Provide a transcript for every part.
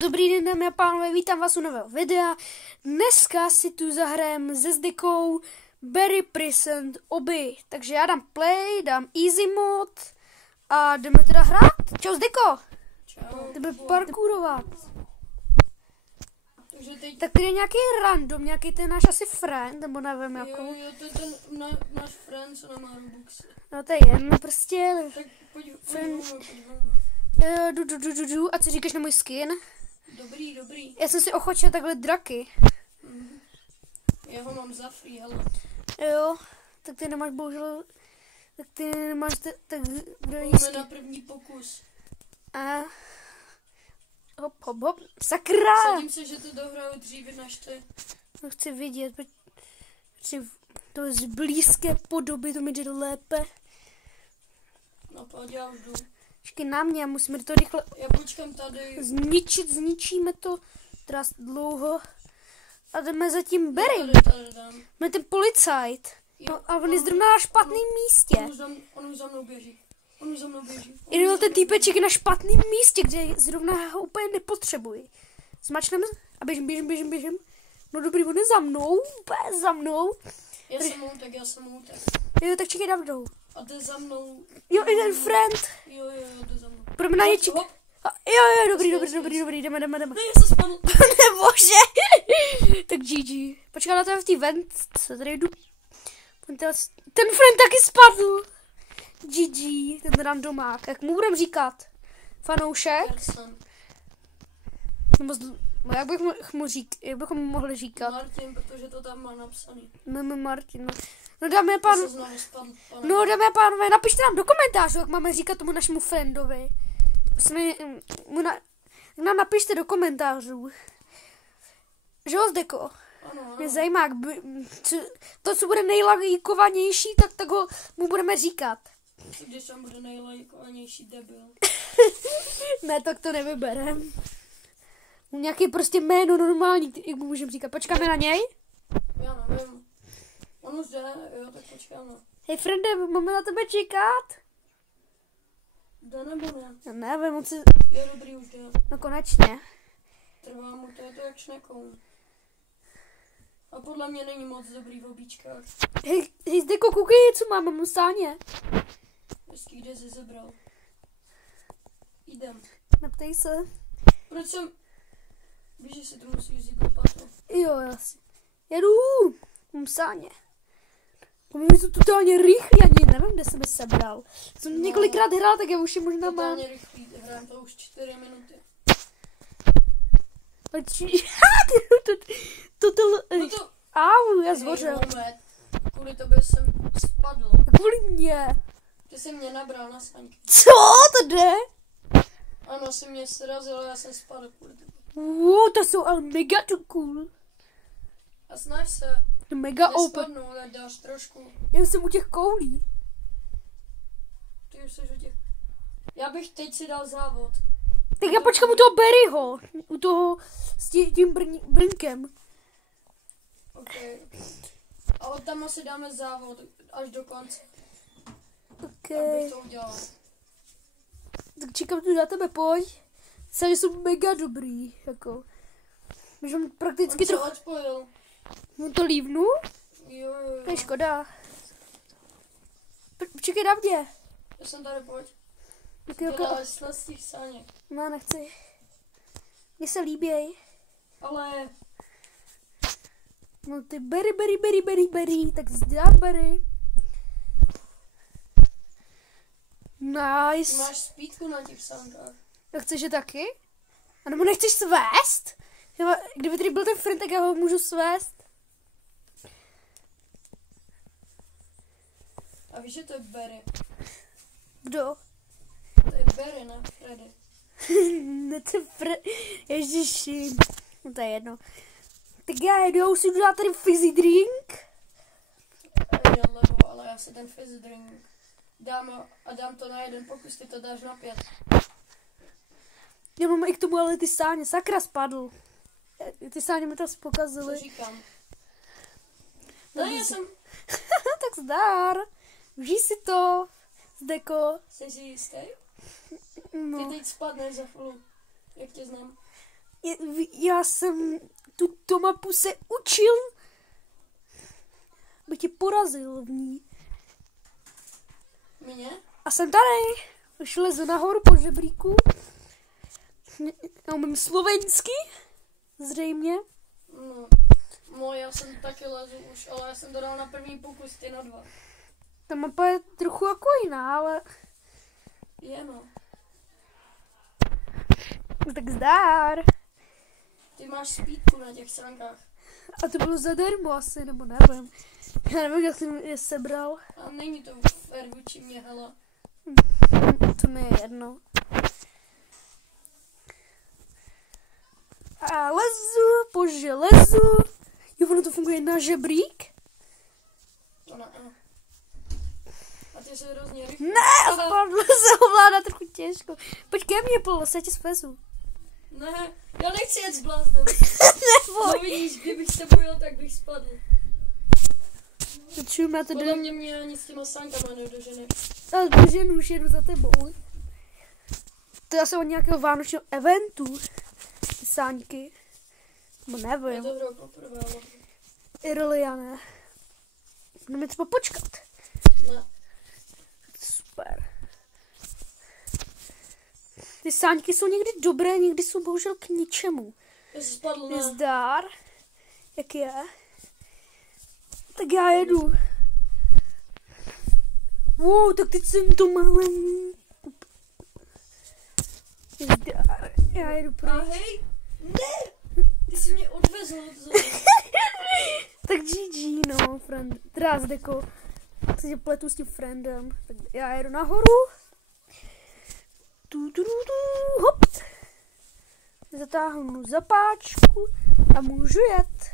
Dobrý den, dámy a pánové, vítám vás u nového videa. Dneska si tu zahrajem se Zdekou Berry Prison Obby. Takže já dám play, dám easy mod a jdeme teda hrát. Čau Zdeko! Čau. Jdeme parkourovat. Takže teď... Tak tady je nějaký random, nějaký ten náš asi friend, nebo nevím jakou. Jo, to je ten náš friend, co nemá Robuxy. No to je jedno prostě. Tak pojď. A co říkáš na můj skin? Dobrý. Já jsem si ochočil takhle draky. Já ho mám za free, hele. Jo, tak ty nemáš bohužel, tak ty nemáš, tak kdo je Máme na první pokus. A hop, sakra! Sadím se, že to dohraju dříve než ty. No chci vidět, protože to z blízké podoby to mi jde lépe. No pojď, já už jdu. Počkej na mě, musíme to rychle Já počkám tady. zničíme to teda dlouho. A jdeme za tím Berry. Tady dám. Jsme ten policajt. Jo, No a on je zrovna na špatném místě. On už za mnou běží. Jde ten týpeček je na špatném místě, kde zrovna ho úplně nepotřebuji. Zmačneme a běžím. No dobrý, on je za mnou, úplně za mnou. Já jsem útek. Jo, tak čekej, dám dolů. A jde za mnou. Jo, i ten friend. Jo, jde za mnou. Pojďme na něčí. Hop. Jo, dobrý, jdeme. Ne, já se spadl. Bože. Tak GG. Počkej, na to v té ventce, tady jdu. Ten friend taky spadl. GG, ten randomák. Jak mu budem říkat? Fanoušek? Person. Nebo jak bychom mu mohli říkat? Martin, protože to tam má napsaný. Martin. No dámy a pánové. No dámy a pánové, napište nám do komentářů, jak máme říkat tomu našemu friendovi. Nám napište do komentářů. Že jo, Zdeko? Ano. Mě zajímá, to, co bude nejlajkovanější, tak ho mu budeme říkat. Když tam bude nejlajkovanější debil. Ne, tak to nevyberem. Nějaký prostě jméno normální, jak mu můžeme říkat. Počkáme na něj? Já nevím. On už jde, jo, tak počkáme. Hej, friende, máme na tebe čekat? Jde nebo ne? Já nevím, on si... Jo, dobrý, už jde. No konečně. Trvá mu to, je to jak šnekou. A podle mě není moc dobrý v obíčkách. Hej, Zdeko, koukej, co máme mu sáně. Vždycky kde jsi zebral. Jdem. Neptej se. Proč jsem... Víš, že si to musíš vzít lopatu. Jo, jasně. Jedu. Mám sáně. Je to totálně rychlý, ani nevím, kde jsem je sebral. Jsem několikrát hrál, tak já už je možná mám. Totálně rychlý, hrám to už 4 minuty. Au, já zvořil. Kvůli tobě jsem spadl. Kvůli mě. Ty jsi mě nabral na saňky. Co? To jde? Ano, jsi mě srazil a já jsem spadl kvůli tobě. Wow, to jsou ale mega cool. A snaž se Mega open. nespadnout, ale dáš trošku. Já jsem u těch koulí. Ty už jsi u těch... Já bych teď si dal závod. Tak já počkám u toho Berryho. U toho s tím brnkem. OK. Ale tam asi dáme závod až do konce. OK. Abych to udělal. Tak čekám tu na tebe, pojď. Sáně jsou mega dobrý, jako. Můžu prakticky On se trochu... odpojil. No to lívnu? Jo. To je škoda. Počkej na mě. Já jsem tady, pojď. Okay. Děláš snad z těch sáněk. No, nechci. Mně se líběj. Ale... No ty Berry. Tak zdá Berry. Nice. Máš spítku na těch sánkách. Tak chceš je taky? A nebo nechceš svést? Kdyby tady byl ten friend, tak já ho můžu svést. A víš, že to je Berry? Kdo? To je Berry, ne Freddy. Ne, to Ježiši. No to je jedno. Tak já jedu, já už si jdu dát tady fizzy drink. Ale já si ten fizzy drink dám to na jeden pokus, ty to dáš na 5. Já mám i k tomu ale ty sáně. Sakra spadl. Ty sáně mi to pokazily. Co říkám? No já jsem... Tak zdár. Užij si to. Zdeko. Jsi si jistý? No. Ty teď spadneš za chvíli. Jak tě znám? Já jsem tuto mapu se učil, aby tě porazil v ní. Mě? A jsem tady. Už lezu nahoru po žebríku. Já umím slovensky. Zřejmě. No, já jsem taky lezu už, ale já jsem to dal na první pokus, ty na 2. Ta mapa je trochu jako jiná, ale... Je no. Tak zdár. Ty máš speedku na těch stránkách. A to bylo zadarmo asi, nebo nevím. Já nevím, jak jsem je sebral. A není to fair vůči mě, hele. To mi je jedno. A lezu po železu. Jo, ono to funguje na žebrík? To ne. A ty jsi hrozně rychle. Ne, spadlo se ovládá trochu těžko. Pojď ke mně, Polo, se ti svezu. Ne, já nechci jet s bláznem. Neboj. No vidíš, kdybych s tebou jel, tak bych spadl. Čum, já to Podle mě ani s těma sánkama nedožene. Ale doženu, už jedu za tebou. To je asi od nějakého vánočního eventu. Ty sáňky. No Já nevím. to hraju poprvé, ale... Irli, já ne. Budeme třeba počkat. Ne. Super. Ty sáňky jsou někdy dobré, někdy jsou bohužel k ničemu. Já jsi spadl, Je ne. zdár. Jak je? Tak já jedu. Wow, tak teď jsem to malem. Je zdár. Já jedu A pryč. hej, ne! Ty jsi mě odvezl odzadu. Tak GG, no, friend. Teda Zdeko. Se tě pletu s tím friendem. Tak já jedu nahoru. Hop. Zatáhnu zapáčku a můžu jet.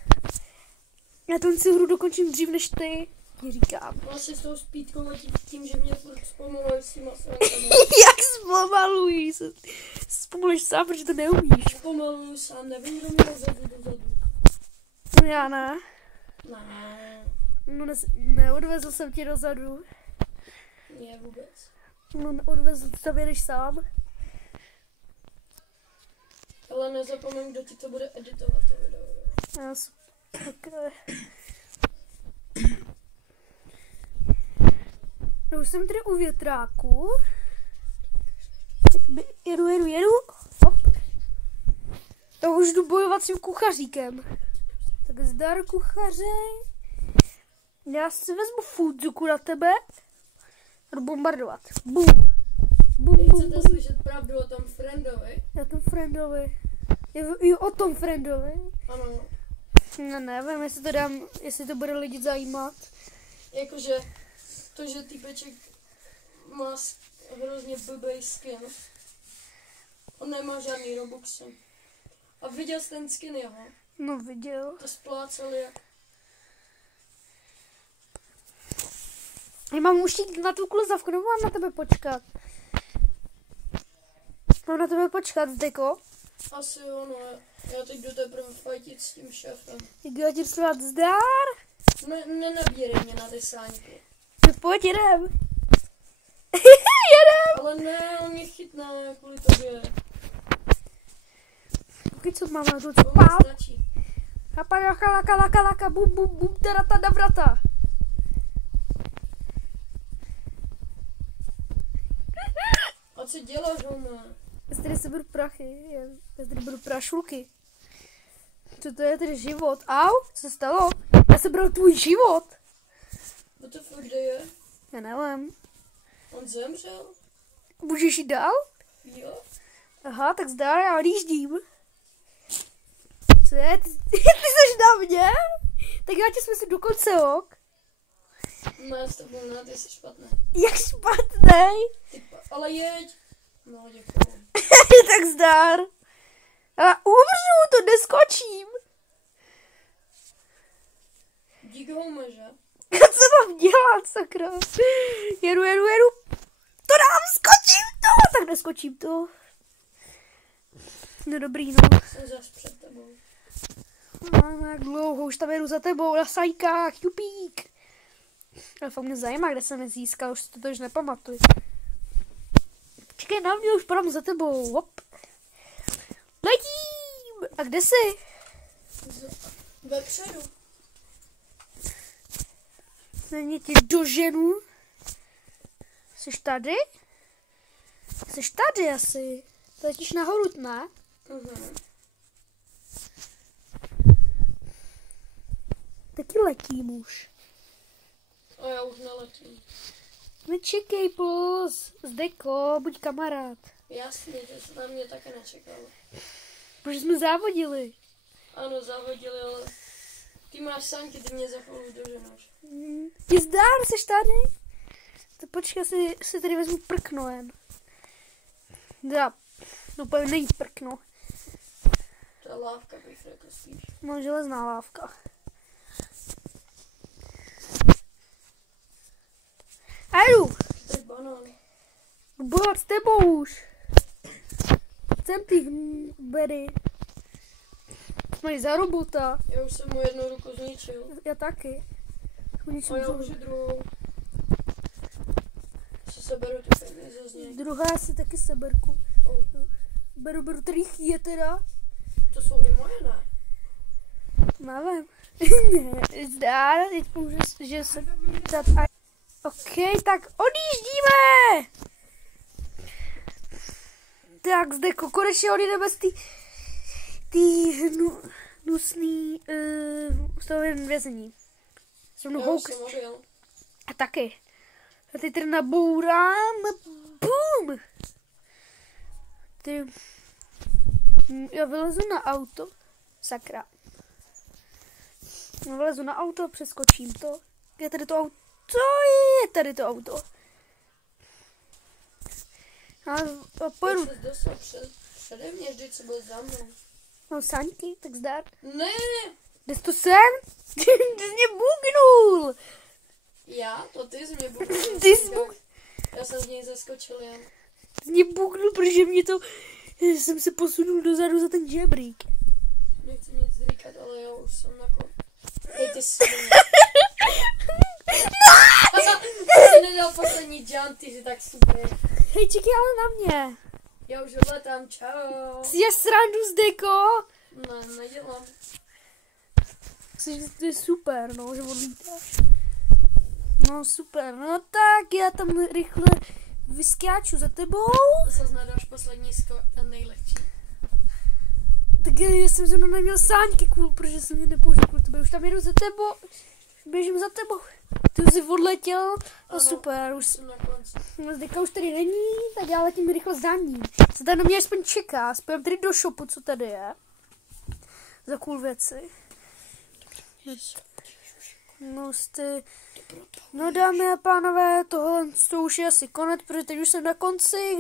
Já tu si hru dokončím dřív než ty. Ti říkám. Vlastně s tou speedkou a tím, že mě furt zpomaluješ s těma stránkami. Jak zpomalují se. Zpomaluješ sám, protože to neumíš. Zpomaluju sám, nevím, kdo mě vezl dozadu. No já ne. Ne, No neodvezl jsem tě dozadu. ne vůbec. No odvezl, tam jedeš sám. Ale nezapomeň, kdo ti to bude editovat, to video. Já okay. No už jsem tady u větráku. Jedu. Hop. Já už jdu bojovat s tím kuchaříkem. Tak zdar kuchaře. Já si vezmu Fudzuku na tebe. A jdu bombardovat. Bum. Bum, bum, Chcete bum. slyšet pravdu o tom friendovi? Já tom friendovi. Jo, o tom friendovi. Ano. No nevím, jestli to bude lidi zajímat. Jakože to, že týpeček má hrozně blbej skin. On nemá žádný robuxy. A viděl jsi ten skin jeho? No viděl. To spláceli jak... Já mám už jít na tu kluzavku, nebo mám na tebe počkat? Mám na tebe počkat, Zdeko? Asi jo, no. Já teď jdu teprve fajtit s tím šéfem. Já ti slát zdár? Nenabírej mě na ty sáňky. No pojď, jedem. Jedem. Ale ne, on mě chytne kvůli tobě. Pokud co mám na to, To co mi pál? stačí. Laka, bum, bum, bum, darata, davrata. A co děláš, Home? Já tady seberu prachy, já tady budu prašulky. Co to je tedy život? Au, co se stalo? Já sebral tvůj život. No to fakt kde je? Já nevím. On zemřel? Můžeš jít dál? Jo? Aha, tak zdar, já odjíždím. Co je? Ty jsi na mě? Tak já tě smysl do konce, ok? Ne, s tebou ne, ty jsi špatný. Jak špatnej? Ale jeď. No, děkuju. Tak zdar. A umřu, to neskočím. Dík, Home, že? Co mám dělat, sakra? Jedu. To dám, skočím to. Tak neskočím to. No dobrý, no. Jsem zas před tebou. Mám jak dlouho, už tam jedu za tebou na sajkách, jupík. Ale fakt mě zajímá, kde jsem je získal, už si to už nepamatuji. Čekaj na mě, už padám za tebou, hop. Letím! A kde jsi? Vepředu. Není ti doženu. Jsi tady? Jsi tady asi. To letíš nahoru, ne? Taky letím už. A já už neletím. Nečekej, plus. Zdeko, buď kamarád. Jasně, že se na mě také nečekalo. Protože jsme závodili. Ano, zavodili, ale ty máš sanky, ty mě za chvíli doženeš. Ty zdár, jsi tady? To počkej, si tady vezmu prkno jen. Da, úplně není prkno. To je lávka, bych řekl spíš. No, železná lávka. A jdu. To je banán. Bohat s tebou už. Jsem ty bery. Máš za robota. Já už jsem mu jednu ruku zničil. Já taky. A já už druhou. Si seberu ty peníze z něj. Druhá si taky seberku. Oh. Beru trýchy je teda. To jsou i moje, ne? Nevím. Ne, zdá, teď můžu, že se dát aj. OK, tak odjíždíme! Tak zde konečně odjedeme z tý hnusný ustavený vězení. Já už jsem odjel. A taky. A teď tady nabourám. Bum! Ty. Já vylezu na auto. Sakra. Já vylezu na auto, přeskočím to. Je tady to auto? Je tady to auto. A pojedu. Ty jsi dostal přede mě, vždyť se bude za mnou. Mám saňky, tak zdar. Ne! Kde jsi to sem? Ty jsi mě bugnul. Já? To ty jsi mě bugnul. Ty jsi bugnul. Já jsem z něj zeskočil jen. Ty jsi mě bugnul, protože mě to... Jsem se posunul dozadu za ten žebrík. Nechci nic říkat, ale já už jsem na kon. Hej, ty jsi jsi nedal poslední jump, ty jsi tak super. Hej, čekaj ale na mě. Já už odletám, čau. Jsi já srandu zdeko. Ne, nedělám. Myslím, že to je super, no, že odlítáš. No super, no tak já tam rychle vyskáču za tebou. Zase nedáš poslední skok, ten nejlehčí. Tak já jsem zrovna neměl sáňky, protože jsem mě nepoužil kvůli tebe. Už tam jedu za tebou, běžím za tebou. Ty už jsi odletěl, no super, už jsem na konci. No, Zdeka už tady není, tak já letím rychle za ním. Se tady na mě aspoň čeká, spojím tady do shopu, co tady je. Za cool věci. No dámy a pánové, tohle to už je asi konec, protože teď už jsem na konci,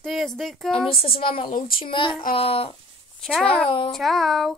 kde je Zdeka. A my se s váma loučíme a Čau. Čau.